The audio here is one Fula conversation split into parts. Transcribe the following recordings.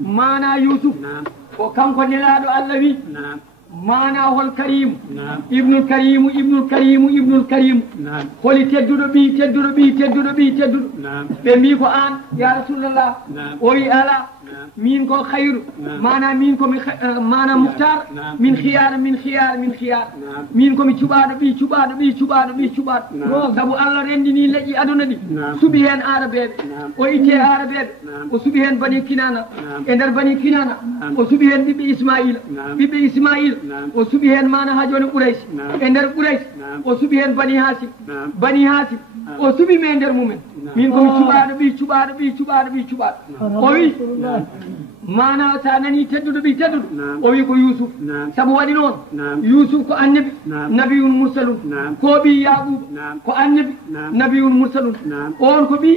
mana Yusuf o kanko nelaɗo Allah wi mana hol Karim ibnul Karim holi tedduɗo ɓi ɓe mbi ko an ya Rasulullah o wi ala min ko khayru mana min ko mana muhtar min khiyar min ko mi cuɓaɗo ɓi sabu Allah rendini leƴƴi aduna ɗi suɓi hen arabeɓe o itte arabeɓe o suɓi hen bani Kinana e nder bani Kinana o suɓi hen ɓiɓɓe Ismaïl o suɓi hen mana ha joni Quraysh e nder Quraysh o suɓi hen bani Hasim o suɓi me nder mumen min komi cuɓaɗo ɓi o wi mana sa nani tedduɗo o wi ko Yusuf sabu waɗi noon Yusuf ko annabi nabiyun mursalun ko ɓi Yaquba ko annabi nabiyun mursalun on ko ɓi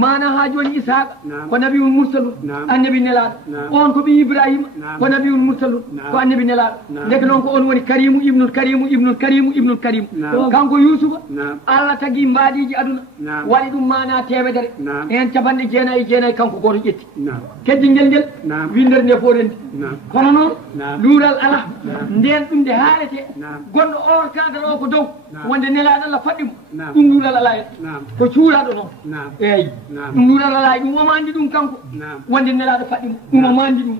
mana ha joni Ishaqa ko nabiyun mursalun annabi nelaɗo on ko ɓi Ibrahima ko nabiyun mursalun ko annabi nelaɗo ndeke noon ko on woni Karimu ibnul Karim kanko Yusufa Allah tagui mbaɗiji aduna waɗi ɗum mana temedere hen capanɗe jeenayyi kanko goto ƴetti keddi ngel windere nde fo rendi kono noon luural ala nden ɗum nde haalete gonɗo or kadal o ko dow wonde nelaɗo Allah faɗɗimo ɗum luural ala en ko cuuraɗo noon eyyi ɗum luural ala ɗum omo andi ɗum kanko wonde nelaɗo faɗɗimo ɗum omo andi ɗum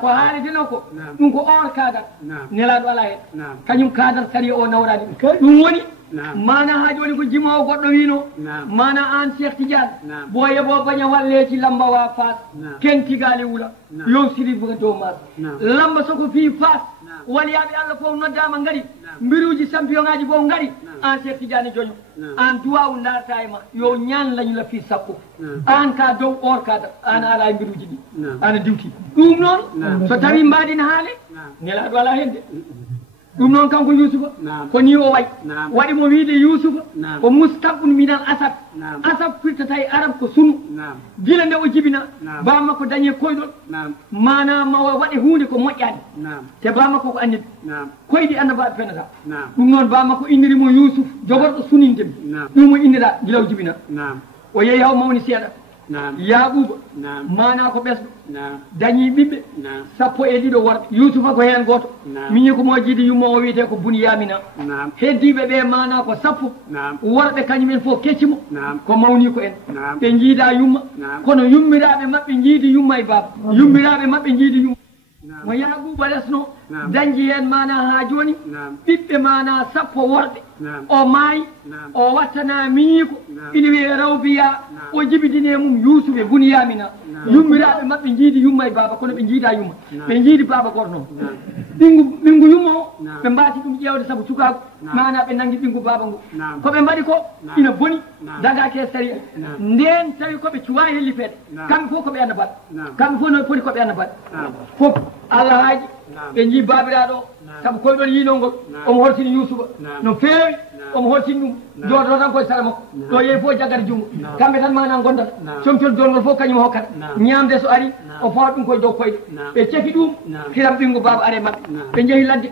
ko haalete noon ko ɗum ko or kadal nelaɗo ala en kañum kadal sari o nawrani ɗum woni mana ha joni ko jimowo goɗɗo wino mana an Cheikh Tidiane bo yebo baña walleji lamba wa Fass kentigali wula yo siri buga dow mas lamba soko fi Fass waliyaɓe Allah fof noddama ngari mbiruji champion ngaji fof ngari an Cheikh Tidiane joño an duwawu darta e ma yo ñan lañula fi sappo an ka dow or kadal an ala e mbiruji ɗi ana diwti ɗum noon so tawi mbaɗina haale nelaɗo ala hen de ɗum noon kanko Yusufa ko ni o waɗi mo wiide Yusufa ko mustabun minal asab firtata e arab ko sunu gila nde o jibina ba makko dañe koyɗol mana ma waɗe hunde ko moƴƴani te ba makko ko annabi koyɗi annabaɓe penata ɗum noon ba makko innirimo Yusuf jogorɗo sunindemi ɗum o innira gila o jibina o yeehi haw mawni seeɗa Yaquba mana ko ɓesɗo dañi ɓiɓɓe sappo e ɗiɗo worɓe Yusufa ko hen goto miñi ko mojide yummo o wiyete ko Bunyamina heddiɓe ɓe mana ko sappo worɓe kañumen fof keccimo ko mawni ko en ɓe jiida yumma kono yummiraɓe mabɓe jiidi yumma e baba yummiraɓe mabɓe jiidi yumma mo Yaquba lesno dañji hen mana ha joni ɓiɓɓe mana sappo worɓe o maayi o wattana miñiko ina wiye Rawbiya o jibidine mum Yusuf e Bunyamina yummiraɓe mabɓe jiidi yumma e baba kono ɓe jiida yumma ɓe jiidi baba goto noon ɓingu yumma o ɓe mbasi ɗum ƴewde saabu cukago mana ɓe nangi ɓingu baba ngu koɓe mbaɗi ko ina boni dagake saria nden tawi koɓe cuwa hellifede kamɓe fof koɓe annabaɗe kamɓe fof no poti koɓe annabaɗe fof Allah haaji ɓe jii babiraɗo o saabu koyɗon yinolngol omo hortini Yusufa no feewi omo hortini ɗum jodoto tan koye sara makko ɗo yeeyi fof jaggata junggo kamɓe tan mana gondata comtol dolngol fof kañum hokkata ñamde so ari o fawat ɗum koye dow koyɗe ɓe cefi ɗum hiram ɓingu baba are mabɓe ɓe jeehi ladde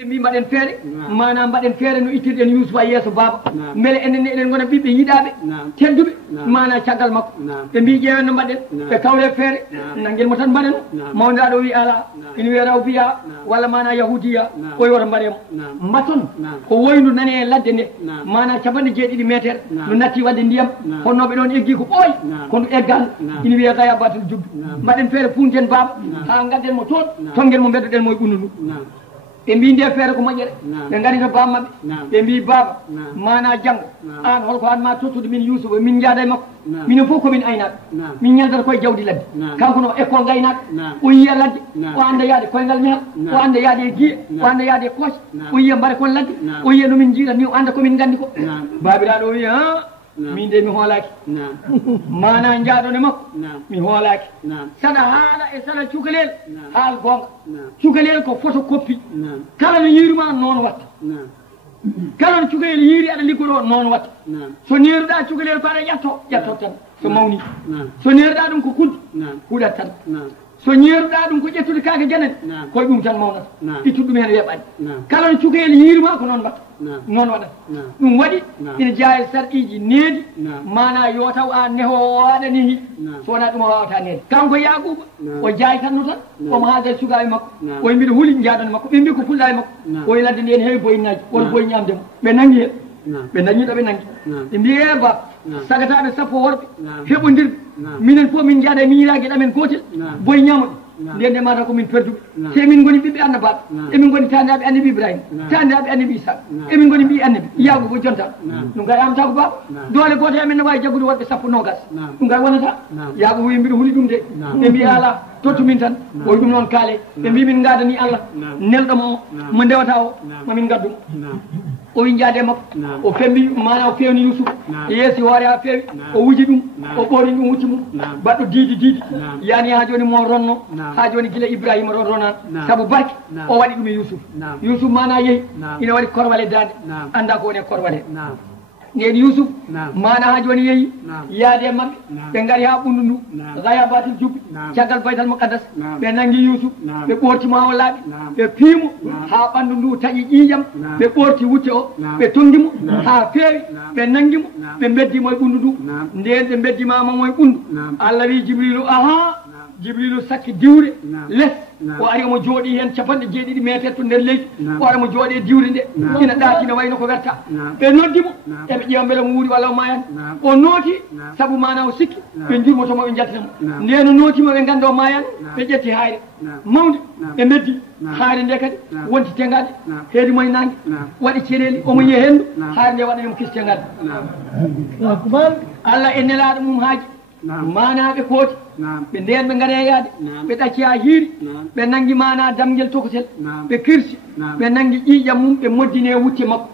ɓe mbi mbaɗen feere mana mbaɗen feere no ittirɗen Yusufa yeeso baba beele enen eɗen gona ɓiɓɓe yiɗaɓe tedduɓe mana caggal makko ɓe mbi ƴeewen no mbaɗen ɓe kawle feere nanguel mo tan mbaɗen mawniraɗo wi ala ina wiya Rawbiya walla mana Yahudiya o yoto mbaɗemo mbaton ko woyndu nani e ladde nde mana capanɗe jeeɗiɗi métere no natti wadde ndiyam honnoɓe ɗon eggi ko ɓooyi kono eggal ina wiya Gaya Batul Jubbi mbaɗen feere punten baba ha gadden mo toon tonguel mo beddoɗen mo e ɓunnu ndu ɓe mbi nde feere ko moƴƴere ɓe gari to bammaɓe ɓe mbi baba mana janggo an holko anma tottude min Yusufa min jaada e makko minen fof komin aynaɓe min ñaldata koye jawdi ladde kanko no école gaynaɓe o yiya ladde o anda yaade koyngal ñaal o anda yaade e guiye o anda yaade e kooce o yiya mbare kon ladde o yiya nomin jiiɗat ni o anda komin gandi ko babiraɗo o wi min de mi hoolaki mana jaaɗon e makko mi hoolaki saɗa haala e saɗa cukalel haal gonga cukalel ko photocopie kala no yiiruma noon watta kala no cukalel yiiri aɗa liggoɗo noon watta so neeruɗa cukalel ko aɗa ƴatto tan so mawni so nerɗa ɗum ko kuldu huuɗat tan so ñeeruɗa ɗum ko ƴettude kaake janane koye ɗum tan mawnata ittu ɗum hen weeɓani kala no cukayel yiiruma ko noon mbatta noon waɗata ɗum waɗi ina jeeya sarɗiji needi mana yo taw a nehowo waɗani so wona ɗum o wawata neede kanko Yaquba o jaay tan no tan omo haaldere sukaɓe makko oye mbiɗa huuli jaadone makko ɓe mbi ko pulɗa e makko oye ladde ndi en heewi boyinaji won boyi ñamdemo ɓe nangi hen ɓe dañiɗo ɓe nangi ɓe mbi ba sagataɓe sappo worɓe heɓodirɓe minen fof min jaaɗa e miñirague ɗamen gotel boyi ñamoɗe nden nde mata komin perduɓe te min goni ɓiɓɓe annabaɓe emin goni tandaɓe annabi Ibrahima tandaɓe annabi Isa emin goni mbi annabi Yaquba jonta ɗum kay amata ko baba doole goto amen ne wawi jaggude worɓe sappo nogas ɗum kay wonata Yaquba wi mbiɗa huuli ɗum de ɓe mbi ala tottu min tan oy ɗum noon kaale ɓe mbi min gadani Allah nelɗomo o mo ndewata o mamin gaddumo o wi jaade makko o fembi mana o fewni Yusuf yeesi hoore ha feewi o wuji ɗum o ɓorini ɗum wucci mum baɗɗo diidi yani ha joni mo ronno ha joni guila Ibrahima ronan saabu barke o waɗi ɗum e Yusuf mana yeehi ina waɗi korwal e dande anda ko woni korwal he nden Yusuf mana ha joni yeehi yaade e mabɓe ɓe gaari ha ɓundu ndu gayabatil jubbi caggal baytal muqaddas ɓe nangi Yusuf ɓe ɓortima o laaɓi ɓe piimo ha ɓandu ndu taƴi ƴiiƴam ɓe ɓorti wutte o ɓe tongimo ha feewi ɓe nangimo ɓe beddimo e ɓundu ndu nden ɓe beddimamamo e ɓundu Allah wi Jibrilu aha Jibrilu sakki diwre less o ari omo jooɗi hen 70 métre to nder leydi o ara mo jooɗi e diwre nde ina ɗatina wayno ko werta ɓe noddimo eɓe ƴeewa beele mo wuuri walla o mayani o nooti saabu mana o sikki ɓe jurmotomo ɓe jaltinamo nde no nootima ɓe ganda o mayani ɓe ƴetti hayre mawde ɓe meddi hayre nde kadi wonti tengaɗe heedi moye nangue waɗi ceɗeli omo yiiya hendu hayre nde waɗanimo kis tengaɗe Allah e nelaɗo mum haaji manaɓe kooti ɓe nden ɓe gaare yaade ɓe ɗacci ha hiiri ɓe nangi mana damguel tokotel ɓe kirsi ɓe nangi ƴiiƴam mum ɓe moddine wutte makko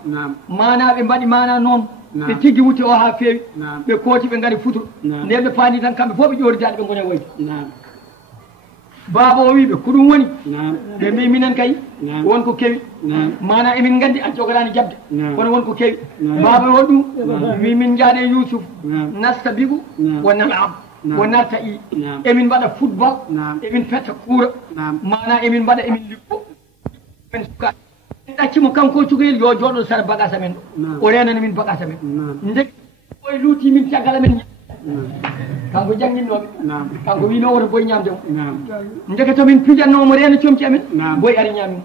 mana ɓe mbaɗi mana noon ɓe tigui wutte o ha feewi ɓe kooti ɓe gaari futuro nden ɓe paandi tan kamɓe fof ɓe ƴoridaɗe ɓe gone woyde baaba o wiɓe ko ɗum woni ɓe mbi minen kay wonko kewi mana emin gandi a jogorani jabde kono wonko kewi baaba o ɗum wi min jaaɗe Yusuf nasta bigu wo nalam wo narta i emin mbaɗa football emin petta kuura mana emin mbaɗa emin liggo min suka ɗaccimo kanko cukoyel yo jooɗo sara bagage amen ɗo o renana min bagage amen ndek oye luuti min caggal amen kanko jangguinnoɓe kanko wino woto boy ñamdemo ndeke tomin pijannomo reena comci amen boy ari ñamimo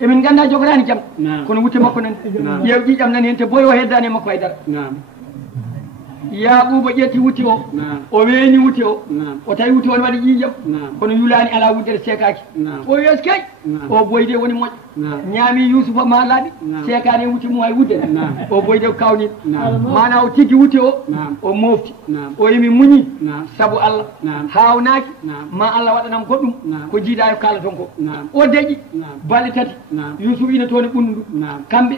emin ganda jogorani jaam kono wutte makko nan ƴeew ƴiƴam nan hen te boy o heddani e makko haydara Yaquba ƴetti wutti o weeni wutti o tawi wutti on waɗi ƴiiƴam kono yulani ala wuddere sekaki o wiyes kay o boyde woni moƴƴo ñaami Yusufa ma laaɓi sekani wutti mum hay wuddere o boyde ko kawniɗo mana o tigui wutti o mofti o yimi muñi saabu Allah hawnaki ma Allah waɗanam goɗɗum ko jiiɗa e kala ton ko o deƴƴi balɗe tati Yusuf ina toon e ɓundu ndu kamɓe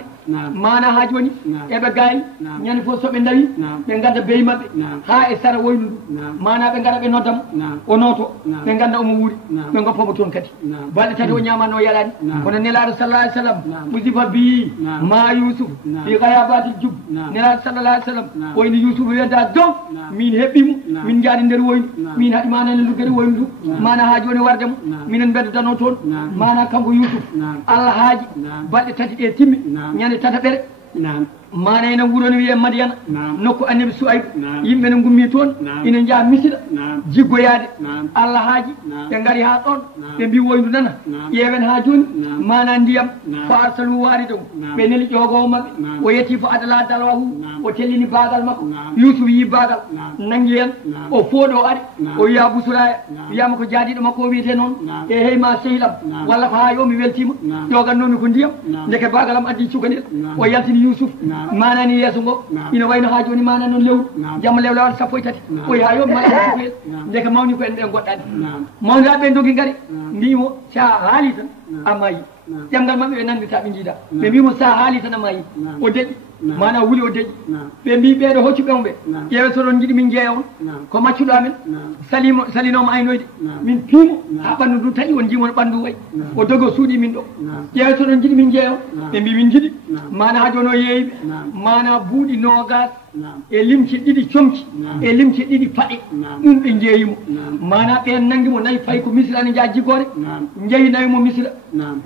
mana ha joni eɓe gaari ñande fof soɓe dawi ɓe gadda beyi mabɓe ha e sara woynu ndu mana ɓe gara ɓe noddamo o nooto ɓe ganda omo wuuri ɓe goppamo toon kadi balɗe tati o ñamanno yaɗani kono nelaɗo sallah alih sallam usifa bi ma Yusuf fi gayabati jub nelaɗo sallallah alih sallam oyno Yusuf wedda donc min heɓɓimo min jaadi nder woynu min haɗi mana ene luggere woynu ndu mana ha joni wardemo minen beddadano toon mana kanko Yusuf Allah haaji balɗe tati ɗe timmi ñande tataɓere mana ene wuuro no wiye Madiana nokku annabi Suayb yimɓe ne gummi toon ina jaa Misira jiggoyade Allah haaji ɓe gaari ha ɗon ɓe mbi woyndu nana ƴeewen ha joni mana ndiyam fo arsalu waaridahu ɓe neli ƴogowo mabɓe o yetti fo adala dalwahu o tellini baagal makko Yusuf yi baagal nangi hen o fooɗo o ari o wiya Busuraya wiyama ko jaadiɗo makko o wiyete noon e hey ma sehilam walla ko ha yo mi weltima ƴogannomi ko ndiyam ndeke baagalam addi cukalel o yaltini Yusuf manani yeeso ngo ina wayno ha joni mana noon lewru jamma lewlawal sappo e tati o yaa yo mala cukalel ndeke mawni ko en ɗen goɗɗani mawnaɓe dogi gaari mbimo sa haali tan a maayi ƴamgal mabɓe ɓe nandita ɓe jiiɗa ɓe mbimo sa haali tan a maayi o deƴƴi mana wuuli o deƴƴi ɓe mbi ɓeɗo hoccuɓemo ɓe ƴeewe soɗon jiiɗi min jeeya on ko maccuɗo amen salinoma aynoyde min piimo ha ɓandu ndu taƴi on jimono ɓandu way o dogo suuɗi min ɗo ƴeewe soɗon jiiɗi min jeeya on ɓe mbi min jiiɗi mana ha joni o yeeyiɓe mana buuɗi nogas e limce ɗiɗi comci e limce ɗiɗi paɗe ɗum ɓe jeeyimo mana ɓen nanguimo nayi fayi ko misira ne jaa jigore jeeyi nawi mo misira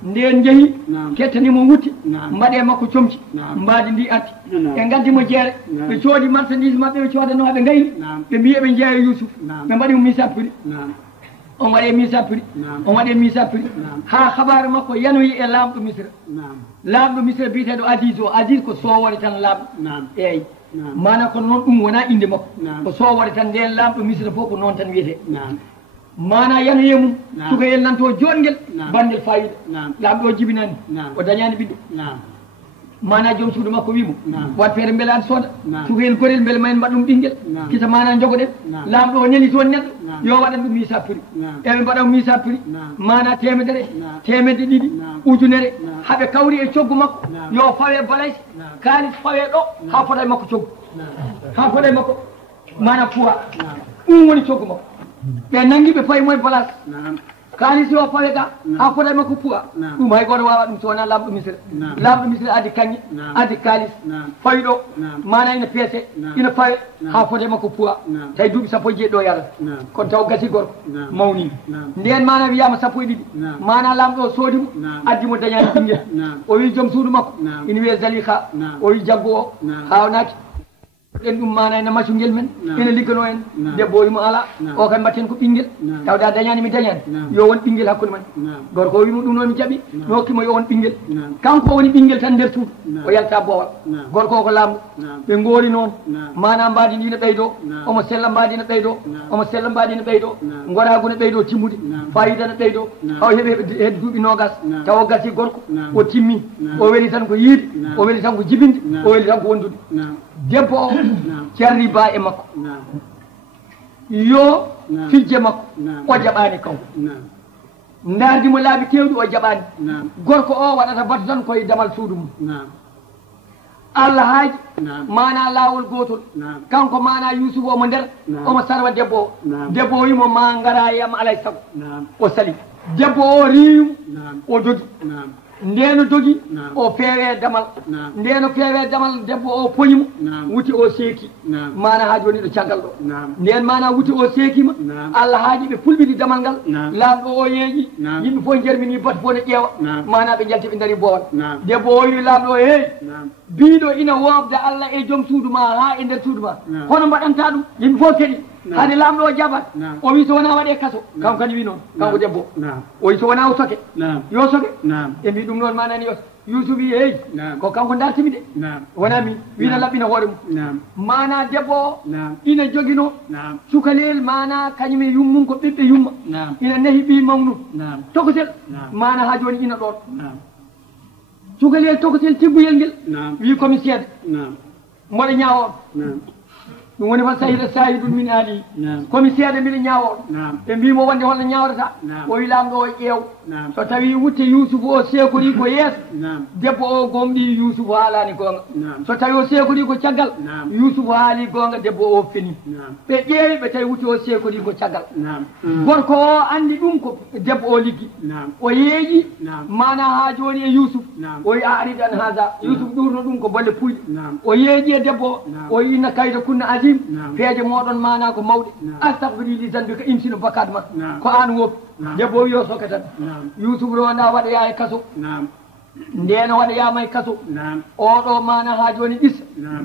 nden jeeyi kettanimo wutti mbaɗe makko comci mbaadi ndi arti ɓe gaddimo jeere ɓe coodi marchandise maɓɓe ɓe coodano haɓe gayni ɓe mbiya ɓe jeeya Yousuf ɓe mbaɗimo misa prix on waɗe misa prix on waɗe misa prix ha habaru makko yanoyi e lamɗo misira lamɗo misira biyeteɗo Adis o Adis ko sowore tan lamɗo eyyi mana kono noon ɗum wona inde makko ko sowore tan nden lamɗo misira fof ko noon tan wiyete mana yanoye mum cukoyel nanto joɗguel bandel fayida lamɗo o jibinani o dañani ɓiɗɗo mana joom suudu makko wimo wat feere beele aɗa sooda cukoyel gorel beele ma en mbaɗ ɗum ɓinguel kisa mana jogoɗen lamɗo o neli toon neɗɗo yo waɗan ɗum misa prix eɓe mbaɗa misa prix mana temedere temedde ɗiɗi ujunere haɓe kawri e coggu makko yo fawe balayse kalis fawe ɗo ha fota e makko coggu ha fota e makko mana poids ɗum woni coggu makko ɓe nangi ɓe fayi moye place kalis o fawe ga ha fota e makko poids ɗum hay goto wawa ɗum so wona lamɗo misira lamɗo misira addi kanŋe addi kalis fawi ɗo mana ina peese ina fawe ha fota e makko poids tawi duuɓi sappo e jeeɗiɗo yarata kono taw gasi gorko mawni nden mana wiyama sappo e ɗiɗi mana lamɗo o soodimo addimo dañani ɓinguel o wi joom suudu makko ina wiye Zalika o wi jaggu o hawnaki ɗen ɗum mana ena maccungel men ene liggano en debbo o wimo ala o kan mbatten ko ɓinguel tawda dañani mi dañani yo won ɓinguel hakkude men gorko o wimo ɗum noon mi jaaɓi mi hokkimo yo won ɓinguel kanko woni ɓinguel tan nder suudu o yalta boowal gorko o ko lamɗo ɓe goori noon mana mbadi ndi ne ɓeydo omo sella mbadi ne ɓeydo omo sella mbadi ne ɓeydo goragu ne ɓeydo timmude fayida ne ɓeydo haw heeɓe hedde duuɓi nogas taw o gasi gorko o timmi o weeli tan ko yiide o weeli tan ko jibinde o weeli tan ko wondude debbo o jarri ba e makko yo fijje makko o jaɓani kaw dardimo laabi kewɗi o jaɓani gorko o waɗata batu tan koye damal suudu mum Allah haaji mana lawol gotol kanko mana Yousuf omo nder omo sarwa debbo o debbo o wimo ma gara yam alay sago o sali debbo o riimu o dogi ndeno dogi o feewe damal ndeno feewe damal debbo o poñimo wuti o seeki mana haaji woni ɗo caggal ɗo nden mana wuti o seekima Allah haaji ɓe fulɓini damal ngal lamɗo o yeeƴi yimɓe fof jermini batu fof ne ƴeewa mana ɓe jalti ɓe daari boowal debbo o wi lamɗo o heeyi biɗo ina wofda Allah e joom suudu ma ha e nder suudu ma hono mbaɗanta ɗum yimɓe fof keɗi hade lamɗo o jabat o wi so wona waɗe kaso kanko kadi wi noon kanko debbo o wi so wona o soke yo soke e mbi ɗum noon manani Yousuf wi heeyi ko kanko dartimi de wona min wina laɓɓina hoore mum mana debbo o ina joguino cukalel mana kañum e yummum ko ɓiɓɓe yumma ina nehi ɓi mawnu tokosel mana ha joni ina ɗon cukalel tokosel tigguyel ngel wi komi seeda mboɗo ñawo ɗum woni fa sahila sahidun min ali komi seeɗa mbiɗa ñaawo ɓe mbimo wonde holno ñawrata o wi lamɗo o ƴeew so tawi wutte Yousuf o sekori ko yeeso debbo o gomɗi Yousuf haalani gonga so tawi o sekori ko caggal Yousuf haali gonga debbo o feni ɓe ƴeewi ɓe tawi wutte o sekori ko caggal gorko o andi ɗum ko debbo o liggi o yeeƴi mana ha joni e Yousuf o wi a arid an haga Yousuf ɗurno ɗum ko bolle puyɗe o yeeƴi e debbo o wi inna kayda kunna azim feeje moɗon mana ko mawɗe astahfiri li zanbika imsino bakkat ma ko an wopi debbo wi yo soke tan Yousuf ronda waɗaya e kaso ndeno waɗayama e kaso oɗo mana ha joni ɗis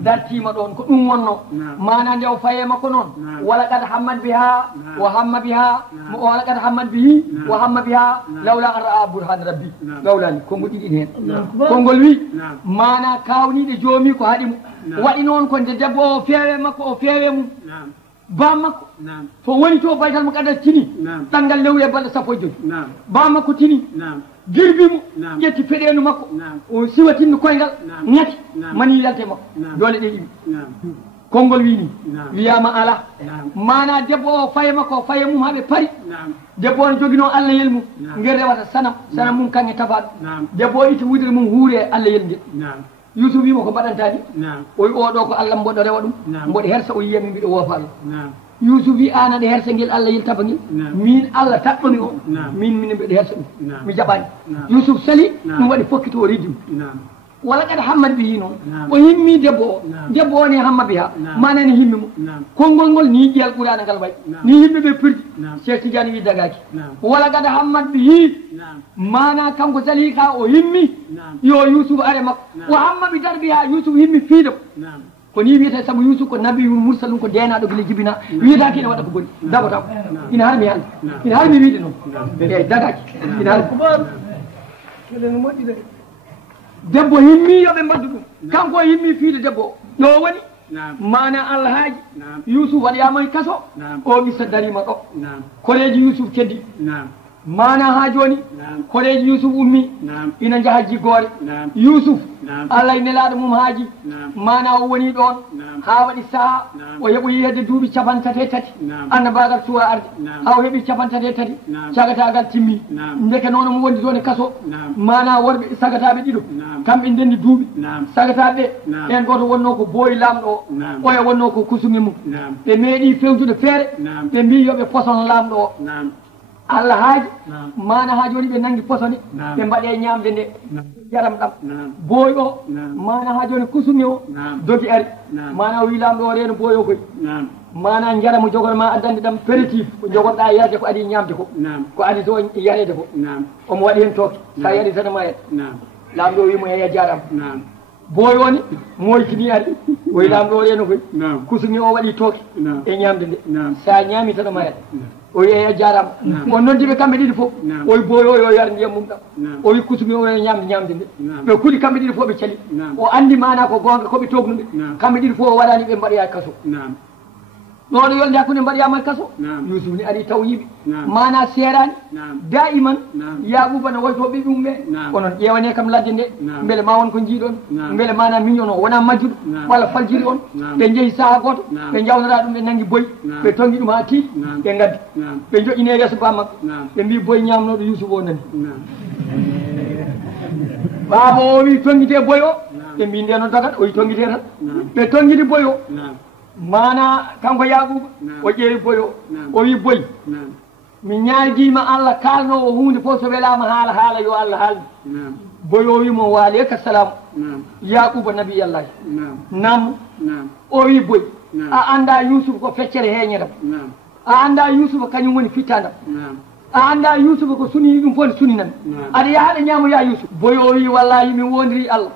dartima ɗon ko ɗum wonno mana nde o faye makko noon wala kad hammat biha wa hamma biha wala kad hammat bihi wa hamma biha lawla an ra'a burhan rabbi gawlani konngol ɗiɗi hen konngol wi mana kawniɗe joomi ko haɗimo waɗi noon ko nde debbo o feewe makko o feewe mum ba makko so woni to baytal mo kadal tini ɗanngal lewru e balɗe sappo e joyi ba makko tini girbimo ƴetti peɗenu makko o siwatinno koyngal ŋati mani yalte makko dole ɗe ɗiɓi konngol wini wiyama ala mana debbo o faye makko o faye mum haɓe paari debbo o ne joguino Allah yel mum ngel rewata sanam sanam mum kanŋe tafaɗo debbo o itti wudere mum huure Allah yel ngel Yousuf wimo ko mbaɗantani o wi oɗo ko Allah mboɗo rewa ɗum mboɗo hersa o yiyami mbiɗo woofa Allah Yousuf wi an aɗa hersa ngel Allah yel taba ngel min Allah taɓɓani o min mbiɗo hersa ɗum mi jaɓani Yousuf sali ɗum waɗi fokkito o riddim wala kadi hammad bihi noon o himmi debbo o debbo o ne hamma biha manani himmi mo konngol ngol ni ƴiyal qur'ana ngal wayi ni yimɓe ɓe pirdi Cheikh Tidiane wi dagaki wala kadi hammad bihi mana kanko salika o himmi yo Yusuf are makko o hamma bi darbiha Yusuf himmi fiiɗo ko ni wiyete sabu Yusuf ko nabiyul mursal ko denaɗo gila jibina wiyata kine waɗa ko boni dagotam ina harmi hande ina harmi wiide noon eyyi dagaki ina harmi debbo himmi yoɓe mbaddu ɗum kanko himmi fiide debbo o ɗo woni mana alhaaji Yusuf waɗayama e kaso o missa darima ɗo koreji Yusuf keddi mana ha joni koreji Yusuf ummi ina jaaha jiggore Yusuf Allah e nelaɗo mum haaji mana o woni ɗon ha waɗi saaha o heɓoyi hedde duuɓi 33 annabagal suwa arde ha o heeɓi 33 cagatagal timmi ndeke noon mo wondi joni kaso mana worɓe sagataɓe ɗiɗo kamɓe ndendi duuɓi sagataɓe ɓen goto wonno ko booyi lamɗo o oya wonno ko kusumi mum ɓe meeɗi fewjude feere ɓe mbi yoɓe poson lamɗo o Allah haaji mana ha joni ɓe nangi posone ɓe mbaɗe ñamde nde jaram ɗam booy o mana ha joni kusumi o dogi ari mana o wi lamɗo o reno booy o koy mana jaramo jogorma addande ɗam pérétif ko jogorɗa yarde ko adi ñamde ko adi to yarede ko omo waɗi hen tooke sa yari tan ma yet lamɗo o wimo yeeya jaram booy o ni moytini ari oyi lamɗo o reno koy kusumi o waɗi tooke e ñamde nde sa ñami tan ma yet o yeeya jarama on noddiɓe kamɓe ɗiɗi fof oyi booyo yo yar ndiyam mum ɗam o wi kusumi o ñamde ñamde nde ɓe kuuli kamɓe ɗiɗi fof ɓe cali o andi mana ko gonga koɓe tognuɓe kamɓe ɗiɗi fof o waɗani ɓe mbaɗoya kaso ɗoɗo yolde hakkude mbaɗoyama kaso Yusuf ni ari taw yiɓe mana serani daiman yaɓuba no woyto ɓe ɗum ɓe onon ƴewane kam ladde nde beele ma won ko jiiɗon beele mana mignon o wona majjuɗo walla faljiri on ɓe jeehi saaha goto ɓe jawnora ɗum ɓe nanggui boyi ɓe tonggui ɗum ha tiiɗi ɓe gaddi ɓe joƴƴine yeeso bammakko ɓe mbi boyi ñamnoɗo Yusuf o nani baba o wi tonguite boy o ɓe mbi ndeno dagat o wi tonguite tan ɓe tonguide boy o mana kanko Yaquba o ƴeewi boy o o wi boy mi ñaaguima Allah kalnowo hunde fof so welama haala yo Allah haalni boy o wimo waaleyka salamu Yaquba nabiyallahi nam o wi boy a anda Yusuf ko feccere heeñeram a anda Yusuf kañum woni fittandam a anda Yusuf ko suni ɗum fof ne suninami aɗa yahaɗa ñamoya Yusuf boy o wi wallahi min wondiri Allah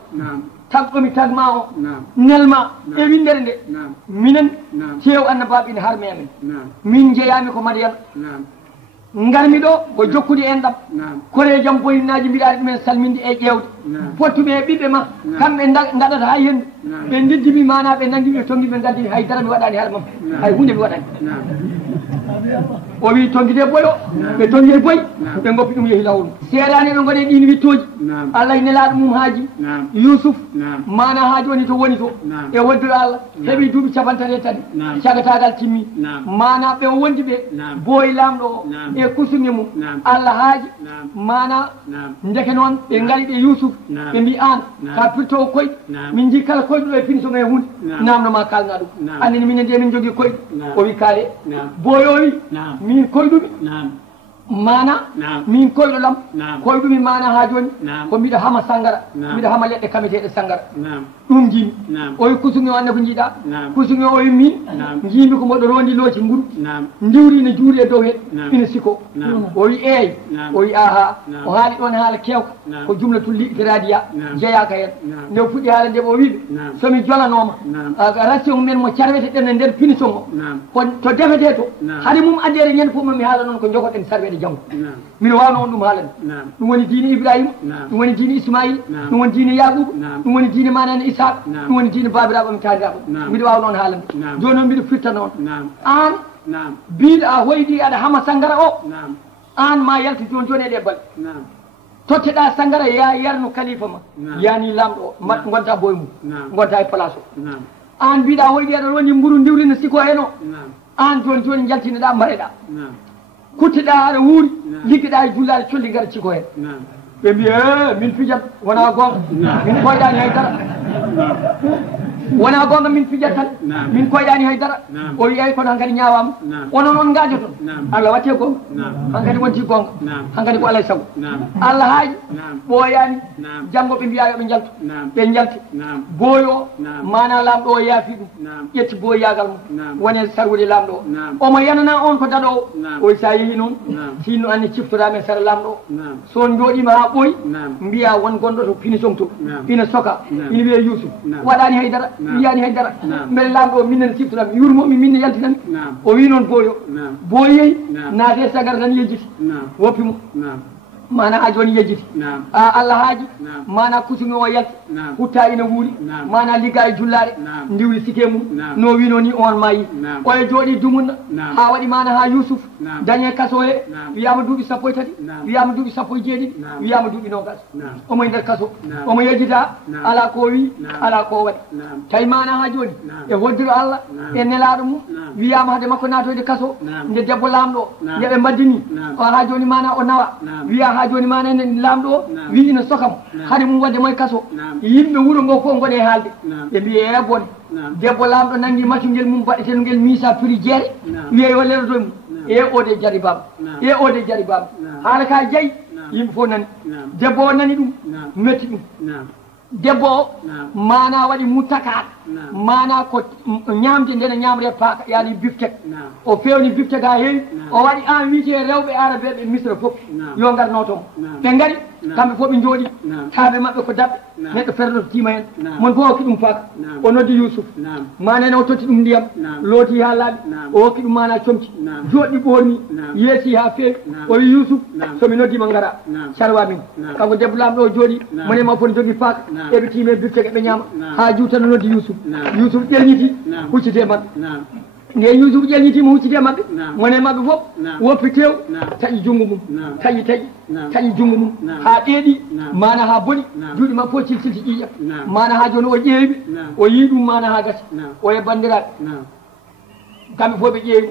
tagɗomi tagma o nelma e windere nde minen ceew annabaɓe ine harmi amen min jeeyami ko Madiyana garmi ɗo ko jokkude en ɗam kore jam boyinaji mbiɗaɗi ɗumen salminde e ƴewde pottuɓe e ɓiɓɓe ma kamɓe gaɗata hay hendu ɓe ndiddimi mana ɓe nanggui ɓe tonggui ɓe gaddi haydara mi waɗani haɗa mam hay hunde mi waɗani o wi tonguide boy o ɓe tonguide boy ɓe goppi ɗum yeehi lawol seeɗani ɓe gone ɗin wittoji Allah e nelaɗo mum haaji Yusuf mana ha joni to woni to e wodduɗo Allah heeɓi duuɓi 33 cagatagal timmi mana ɓe wondi ɓe booyi lamɗo o e kusumi mum Allah haaji mana deke noon ɓe gaari ɓe Yusuf ɓe mbi an ka pirtowo koyɗe min jii kala koyɗuɗo e finisomo e hunde namdoma kalna ɗum andini minen de min jogui koyɗe o wi kaale booyo wi min koyɗumi mana min koyɗo lam koyɗumi mana ha joni ko mbiɗa hama sangara mbiɗa hama leɗɗe kameteɗe sangara ɗum jimi o wi kusuŋi o ande ko jiiɗa kusuŋi o wi min jimi ko moɗo rondi looci nguru ndiwri ne juuri e dow he ina siko o wi eeyi o wi aha o haali ɗon haala kewka ko jumlatul li'tiradiya jeeyaka hen nde o fuɗɗi haala nde o wiɓe somi jolanoma ration men mo carwete ɗen e nder punition o ko to defete to haade mum addere ñande fof mami haala noon ko jogoɗen sarwede janggo mino wawno on ɗum haalani ɗum woni diine Ibrahima ɗum woni diine Ismaïl ɗum woni diine Yaquba ɗum woni diine manane Isaac ɗum woni diine babiraɓe mi tandiraɓe mbiɗa wawi noon haalande joni noon mbiɗa firta noon an biɗa a hoyɗi aɗa hama sangara o an ma yalti joni joni eɗe balɗe totteɗa sangara ya yarno kalifa ma yani lamɗo o gonta boye mum gonta e place o an mbiɗa hoyɗi aɗa woni mburu ndiwri no siko hen o an joni joni jaltineɗa mbareɗa kutteɗa aɗa wuuri liggeɗa e jullade colli gara ciko hen ɓe mbi min pijat wona gonga min koyɗani haydara wona gonga min pijat tan min koydani haydara o wi ay kono hankadi ñawama onon on gajoto Allah watte gonga hankadi wonti gonga hankadi ko alay sago Allah haaji ɓooyani janggo ɓe mbiya yoɓe jaltu ɓe jalti booyo mana lamɗo o yaafi ɗum ƴetti booyagal mum wone sarwude lamɗo o omo yanana on ko daɗo o oy sa yeehi noon sinno anni ciftoɗamen sara lamɗo o so on jooɗima ha ɓooyi mbiya won gonɗo to punition to ina soka ina wiye Yousuf waɗani haydara wiyani haydara beele lamɗo o minnene ciftoɗami yurmomi minne yaltinami o wi noon booyo booyeyi naate sagara tan yejjiti woppimo mana ha joni yejjiti Allah haaji mana kusumi o yalti hutta ina wuuri mana ligga e jullare ndiwli sike mum no wino ni on mayi oye jooɗi dumunna ha waɗi mana ha Yousuf dañe kaso he wiyama duuɓi sappo e tati wiyama duuɓi sappo e jeeɗiɗi wiyama duuɓi nogas omo e nder kaso omo yejjita ala ko wi ala ko waɗi tawi mana ha joni e hoddiro Allah e nelaɗo mum wiyama hade makko natoyde kaso nde debbo lamɗo yeɓe mbaddini o ha joni mana o nawa wiya ha joni mana ene lamɗo o wi ina sokamo haade mum wadde moye kaso yimɓe wuuro ngo fof gone haalde ɓe mbi e bone debbo lamɗo nangi maccungel mum baɗeteno ngel misa prix jeere wiye yo lerotoye mum e ode jari baba e ode jari baba haala ka jeeyi yimɓe fof nani debbo o nani ɗum metti ɗum debbo o mana waɗi mutakaɗ mana ko ñamde ndene ñamre paaka yaani biftek o fewni biftek ha heewi o waɗi en wiite rewɓe arabeɓe misra fof yo garno toon ɓe gaari kamɓe fof ɓe jooɗi taaɓe maɓɓe ko daɓɓe neɗɗo ferloto tima hen mon fof hokki ɗum paaka o noddi Yousuf manane o totti ɗum ndiyam looti ha laaɓi o hokki ɗum mana comti joɗɗi ɓorni yeesi ha feewi o wi Yousuf somi noddima gara sarwa min kanko debbo lamɗo o jooɗi monema foti jogui paaka eɓe tiime biftek eɓe ñaama ha juutano noddi Yousuf Yousuf ƴelñiti huccite maɓɓe nde Yousuf ƴelñitima huccite maɓɓe mone maɓɓe fof woppi tew taƴi junngo mum taƴi junngo mum ha ɗeeɗi mana ha boni juuɗe mabɓe fof silsilti ƴiƴam mana ha joni o ƴeewi o yii ɗum mana ha gasi o e bandiraɓe kamɓe fof ɓe ƴeewi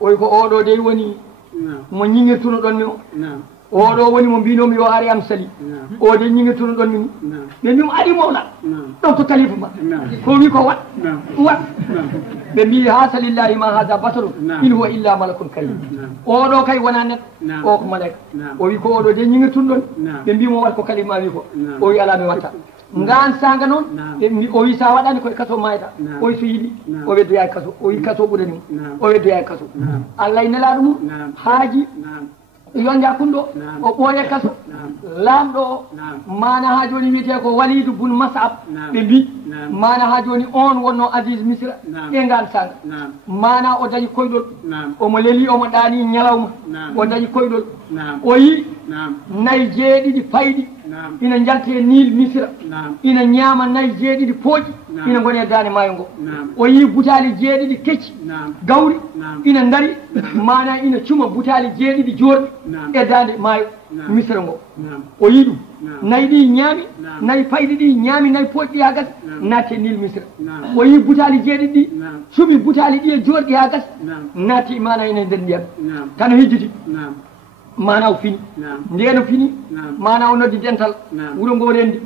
oy ko oɗo de woni mo ñiŋirtuno ɗon mi o oɗo woni mo mbinomi yo ari am sali o de ñiŋirtuno ɗon min ɓe mbimo ari mawla ɗon to kalifa ma ko wi ko wat ɓe mbi ha salillahi ma hada basaru in huwa illa malakun karim oɗo kay wona neɗɗo o ko malaika o wi ko oɗo de ñiŋirtuno ɗon ɓe mbimo wat ko kalifa ma wi ko o wi ala mi watta ngan sanga noon o wi sa waɗani koye kaso mayta o wi so yiɗi o weddoya e kaso o wi kaso ɓurani mum o weddoya e kaso Allah e nelaɗo mum haaji yon jakkunɗo o ɓooye kaso laamɗo o mana ha joni wiyete ko Walid bun Mas'ab ɓe mbi mana ha joni on wonno Aziz Misra e ngal sanga mana o dañi koyɗol omo leeli omo ɗaani ñalawma o dañi koyɗol o yi nayi jeeɗiɗi payɗi ina jalte Nil Misra ina ñaama nayi jeeɗiɗi pooƴi ina goni e daane maayo ngo o yi butaali jeeɗiɗi kecci gawri ina dari mana ina cuma butaali jeeɗiɗi joorɗi e daande maayo Misra ngo o yi ɗum nayi ɗi ñaami nayi payɗi ɗi ñaami nayi pooƴi ɗi ha gasi naatti e Nil Misra o yi butaali jeeɗiɗi ɗi suɓi butaali ɗi e joorɗi ha gasi naatti mana ina nder ndiyam tan hejjiti mana o fini ndeno fini mana o noddi dental wuuro ngo rendi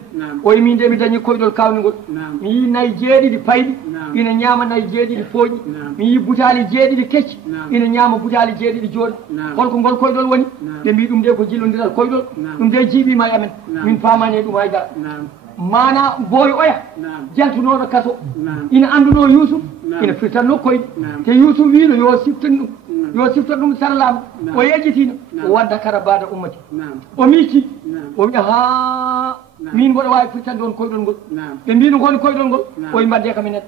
o yimi nde mi dañi koyɗol kawnigol mi yi nayi jeeɗiɗi payɗi ina ñaama nayi jeeɗiɗi pooƴi mi yi butaali jeeɗiɗi kecci ina ñaama butaali jeeɗiɗi jooɗi holko ngol koyɗol woni ɓe mbi ɗum nde ko jillodiral koyɗol ɗum nde jiiɓima e amen min pamani e ɗum haydara mana booyo oya jaltunoɗo kaso ina anduno Yousuf ina firtanno koyɗe te Yousuf wino yo siftan ɗum yo sifta ɗum sarlaama o yejjitino o wadda kara bada ummati o miici o wi ha min mboɗo wawi firtande on koyɗol ngol ɓe mbino goni koyɗol ngol o wi mbadde kam enen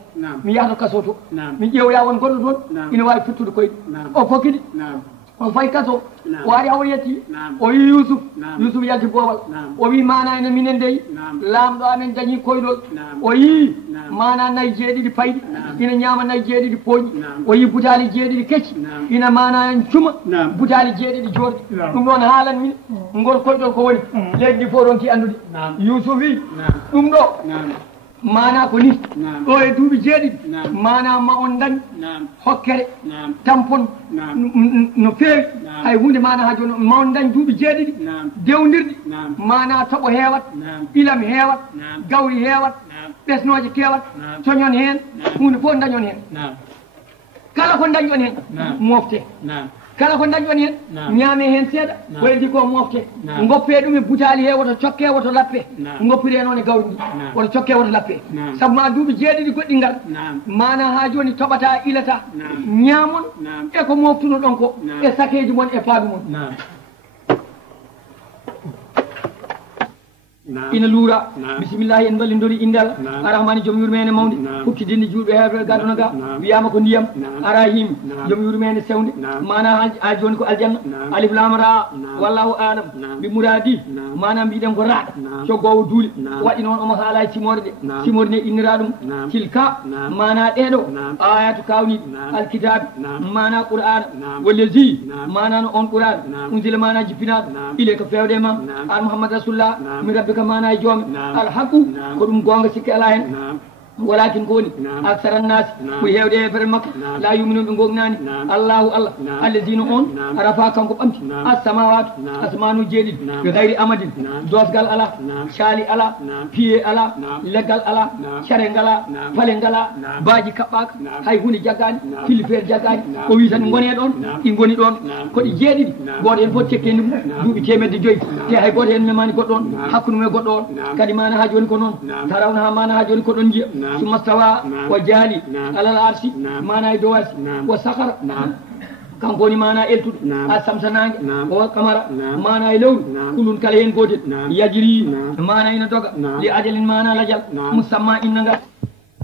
mi yahto kaso to mi ƴeewoya won goɗɗo toon ina wawi firtude koyɗe o fokkiɗi o fayi kaso o ari hawo yetti o wi Yousuf yalti boowal o wi mana ene minen dey laamɗo amen dañi koyɗol o yi mana nayi jeeɗiɗi payɗi ina ñaama nayi jeeɗiɗi pooƴi o yi butaali jeeɗiɗi kecci ina mana en cuma butaali jeeɗiɗi joorɗi ɗum ɗon haalan min ngol koyɗol ko woni leydi ndi fof ronki andude Yousuf wi ɗum ɗo mana ko ni ɗo e duuɓi jeeɗiɗi mana ma on dañi hokkere tampon no feewi hay hunde mana ha joni ma on dañi duuɓi jeeɗiɗi dewdirɗi mana toɓo heewat ilam heewat gawri heewat ɓesnoje kewat soñon hen hunde fof dañon hen kala ko dañon hen mofte kala ko dañon hen ñaame hen seeɗa waydi ko mofte goppe ɗum e butali he woto cokke woto lappe goppire noon e gawri ndi woto cokke woto lappe saabu ma duuɓi jeeɗiɗi goɗɗi ngal mana ha joni toɓata ilata ñamon e ko moftuno ɗon ko e sakeji mon e paabi mon ina luura bisimillahi en ballidori indal arahmani joom yurmene mawde huttidinde juuɗe heɓe gaduna ga wiyama ko ndiyam arahim joom yurmene sewnde mana ha joni ko aljanna alif lam ra wallahu alam mbi muradi mana mbiɗen ko raaɗa coggowo duule waɗi noon omo haala simorde ɗe simorde ne innira ɗum tilka mana ɗeɗo ayatu kawniɗe alkitabe mana qur'ana wallazi mana no on qur'an unzila mana jippinaɗo ile ko fewde ma an mouhammad rasulullah mi rabbi ka mana e joomi alhaqu ko ɗum gonga sikki ala hen walakin ko woni aksara nnasi ɓuri hewde e fere makko la yuminoɓe gognani allahu allah alladina on arafa kanko ɓamti assamawatu asmanu jeeɗiɗi ɓe gayri amadin dosgal ala caali ala piye ala leggal ala care ngala pale ngala baaji kaɓɓaka hay hunde jaggani filifere jaggani o wi tan gone ɗon ɗi goni ɗon koɗi jeeɗiɗi goto hen fof tekkeni mum duuɓi temedde joyyi te hay goto hen memani goɗɗo on hakkude mum e goɗɗo on kadi mana ha joni ko noon tarawna ha mana ha joni ko ɗon jiya ثم استوى وجالي على العرش ما ناي دوارس وسخر كان كوني ما نا التو الشمس نانغ والقمر ما ناي لون كلون كلا ين غوتي يجري ما ناي ندوغا لاجل ما نا لجال مسمى انغا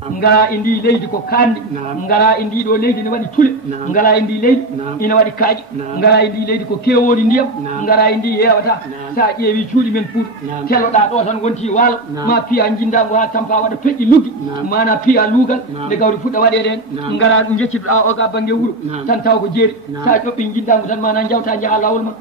ngara indi leydi ko kandi ngara indi ɗo leydi ne waɗi tule ngara indi leydi ina waɗi kaaƴi ngara indi leydi ko kewodi ndiyam ngara indi hewata sa ƴeewi cuuɗi men puuɗ teloɗa ɗo tan wonti waalo ma piya jindago ha tampa waɗa peƴƴi luggi mana piya luugal nde gawri fuɗɗa waɗede hen ngara ɗum jeccitoɗa o ga banggue wuuro tan taw ko jeeri sa ƴoɓɓi jindago tan mana jawta jaaha lawol ma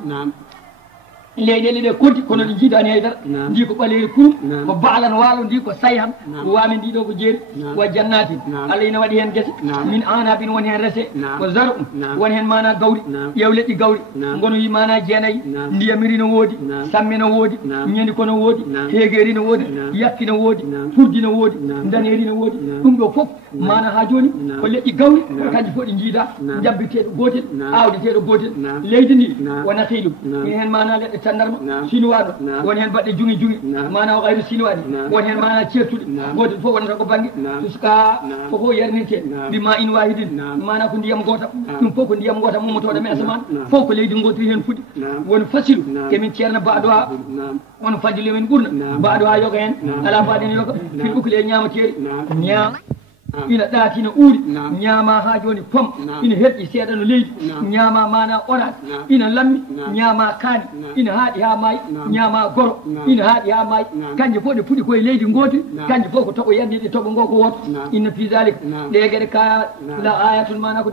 leyɗele ɗe koddi kono ɗi jiidani haydara ndi ko ɓaleri kurum ko baalan waalo ndi ko sayhan ko wami ndiɗo ko jeeri wa jannati allah ina waɗi hen guese min anabin woni hen rese ko zaru woni hen mana gawri ƴew leɗɗi gawri gono wi mana jeenayyi ndiyamiri no woodi samme no woodi ñandi ko no woodi heegeri no woodi yakki no woodi furdi no woodi daneri no woodi ɗum ɗo foof mana ha joni ko leɗɗi gawri kanji fof ɗi jiida jabbiteɗo gotel awdeteɗo gotel leydi ndi wona teyɗum ina hen mana leɗɗe tandarma sinuwaɗo woni hen baɗɗe jungi jungi mana o kayru sinuwaɗi woni hen mana certuɗe gotel fof wonata ko banggue jusqu'à fofo yerninte mbima in wahidin mana ko ndiyam gotam ɗum fof ko ndiyam gotam mummotoɗo me asaman fof ko leydi gotiri hen fuɗi woni fasilu kemin ceerno baɗo ha won fajile men ɓurna baɗo ha yoga hen ala faɗen yoga fil ukle ñamateri ñaam ina ɗaatina uuri ñaama ha joni pom ina herƴi seeɗa no leydi ñaama mana orat ina lammi ñaama kaani ina haaɗi ha maayi ñaama goro ina haaɗi ha maayi kanje fof ɗe puɗi koye leydi gooti kanje fof ko toɓo yandiɗe toɓo ngo ko woto inna fi dalik ɗe gueɗe ka la ayatun mana ko